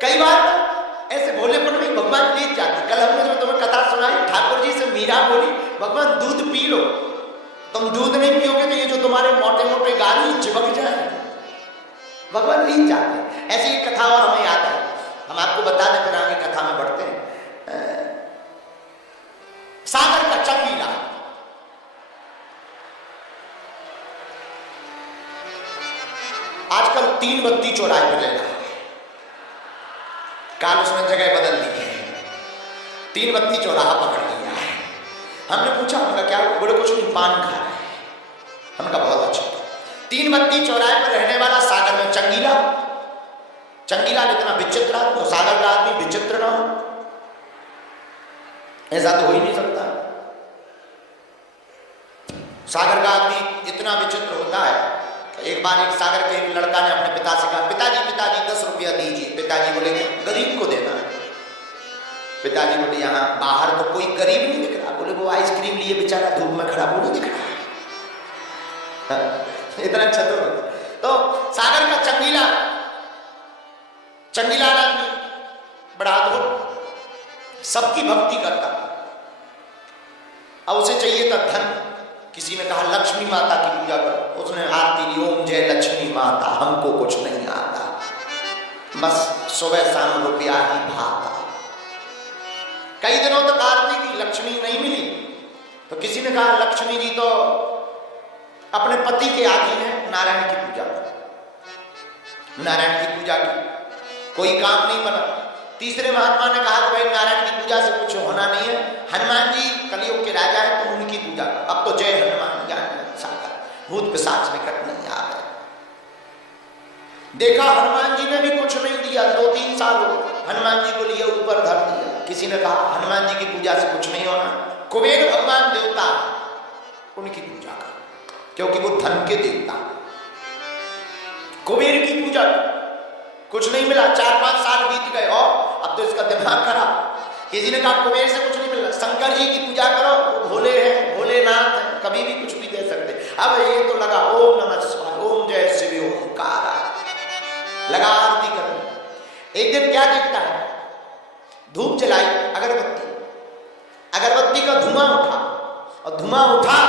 कई बार ऐसे भोलेपन में भगवान ले जाते। कल हमने जो तुम्हें कथा सुनाई, ठाकुर जी से मीरा बोली भगवान दूध पी लो, तुम दूध नहीं पियोगे तो ये जो तुम्हारे मोटे मोटे गाली चिपक जाए, भगवान ले जाते। ऐसी एक कथा और हमें याद है, हम आपको बता दें, फिर आगे कथा में बढ़ते हैं। सागर का चंगीला, आजकल 3 बत्ती चौराहे पर ले रहा है, काल उसने जगह बदल दी है, 3 बत्ती चौराहा पकड़ लिया है। हमने पूछा, उनका क्या? बोले कुछ नहीं, पान खा रहे हैं। हमने कहा बहुत अच्छा। 3 बत्ती चौराहे पर रहने वाला सागर में चंगीला, चंगीला इतना विचित्र आदमी, तो सागर का आदमी विचित्र ना हो, ऐसा तो हो ही नहीं सकता। सागर का आदमी इतना विचित्र होता है। एक बार एक सागर के एक लड़का ने अपने पिता से कहा, पिताजी पिताजी 10 रुपया दीजिए। पिताजी बोले गरीब को देना है। पिताजी बोले यहाँ बाहर तो कोई गरीब नहीं दिख रहा। बोले वो आइसक्रीम लिए बेचारा धूप में खड़ा, वो नहीं दिख रहा। इतना चतुर। तो सागर का चंगीला, चंगीला आदमी बड़ा अद्भुत, सबकी भक्ति करता, अब उसे चाहिए था धन। किसी ने कहा लक्ष्मी माता की पूजा करो, उसने आरती ली, ओम जय लक्ष्मी माता, हमको कुछ नहीं आता, बस सुबह शाम रुपया ही भाता। कई दिनों तक आरती की, लक्ष्मी नहीं मिली। तो किसी ने कहा लक्ष्मी जी तो अपने पति के आधीन है, नारायण की पूजा करो। नारायण की पूजा की, कोई काम नहीं बना। तीसरे महात्मा ने कहा कि भाई नारायण की पूजा से कुछ होना नहीं है, हनुमान जी कलयुग के राजा है, तो उनकी पूजा करो। अब तो जय हनुमान ज्ञान सागर, भूत पिशाच निकट नहीं आ गए। देखा हनुमान जी ने भी कुछ नहीं दिया, 2-3 साल हो हनुमान जी को लिए ऊपर धर दिया। किसी ने कहा हनुमान जी की पूजा से कुछ नहीं होना, कुबेर भगवान देवता, उनकी पूजा करो, क्योंकि वो धन के देवता। कुबेर की पूजा, कुछ नहीं मिला। 4-5 साल बीत गए और अब तो इसका दिमाग खराब। किसी ने कहा कुबेर से कुछ नहीं मिला, शंकर जी की पूजा करो, वो भोले हैं, भोलेनाथ हैं, कभी भी कुछ भी दे सकते। अब ये तो लगा ओम नमः शिवाय, ओम जय शिव ओंकार, लगा आरती करने। एक दिन क्या देखता है, धूप जलाई, अगरबत्ती, अगरबत्ती का धुआं उठा, और धुआं उठा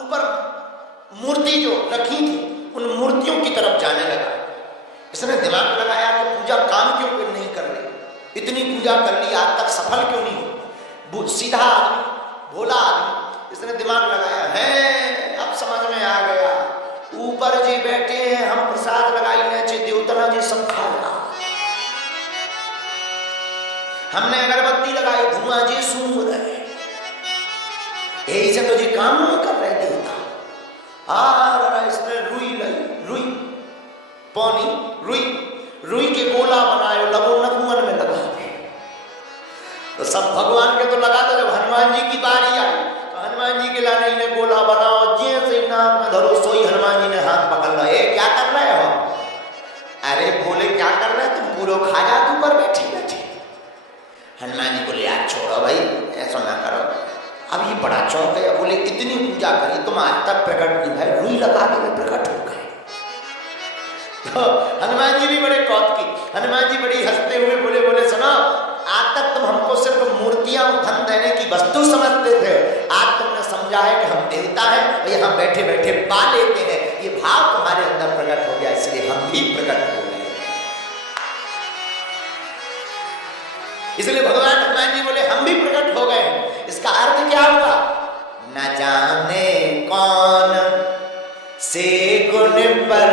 ऊपर मूर्ति जो रखी थी उन मूर्तियों की तरफ जाने लगा। इसने दिमाग लगाया कि पूजा काम क्यों नहीं कर रही, इतनी पूजा कर ली आज तक सफल क्यों नहीं हो। सीधा आदमी, भोला आदमी, इसने दिमाग लगाया है, अब समझ में आ गया, ऊपर जी बैठे हैं, हम प्रसाद लगाई नीचे देवतना जी सब खा रहा, हमने अगरबत्ती लगाई, धुआं जी सूंघ रहे, यही से तो जी काम नहीं कर रहे देवता। इसने रुई लाई, रुई पानी, रुई के गोला बनाए, लगो नकुमन में लगा दे। तो सब भगवान के तो लगा दो। जब हनुमान जी की बारी आई तो हनुमान जी के लाने ने गोला बनाओ, जैसे नाक में धरो, सोई हनुमान जी ने हाथ पकड़ लिया। ए क्या कर रहे हो? अरे बोले क्या कर रहे, तुम पूरा खा जा, तू पर बैठे बैठे। हनुमान जी बोले यार छोड़ो भाई, ऐसा ना करो, अब ये बड़ा चौक है। बोले इतनी पूजा करी तुम आज तक प्रकट नहीं भाई, रुई लगाने में प्रकट हो गए। तो हनुमान जी भी बड़े कौतुकी, हनुमान जी बड़ी हंसते हुए बोले सुनो, आज तक तुम हमको सिर्फ मूर्तियां धन देने की वस्तु समझते थे, आज तुमने समझा है कि हम देवता हैं और यहाँ बैठे बैठे पा लेते हैं। ये भाव तुम्हारे अंदर प्रकट हो गया, इसलिए हम भी प्रकट हो गए। इसलिए भगवान हनुमान जी बोले हम भी प्रकट हो गए। इसका अर्थ क्या हुआ? न जाने कौन से गुण पर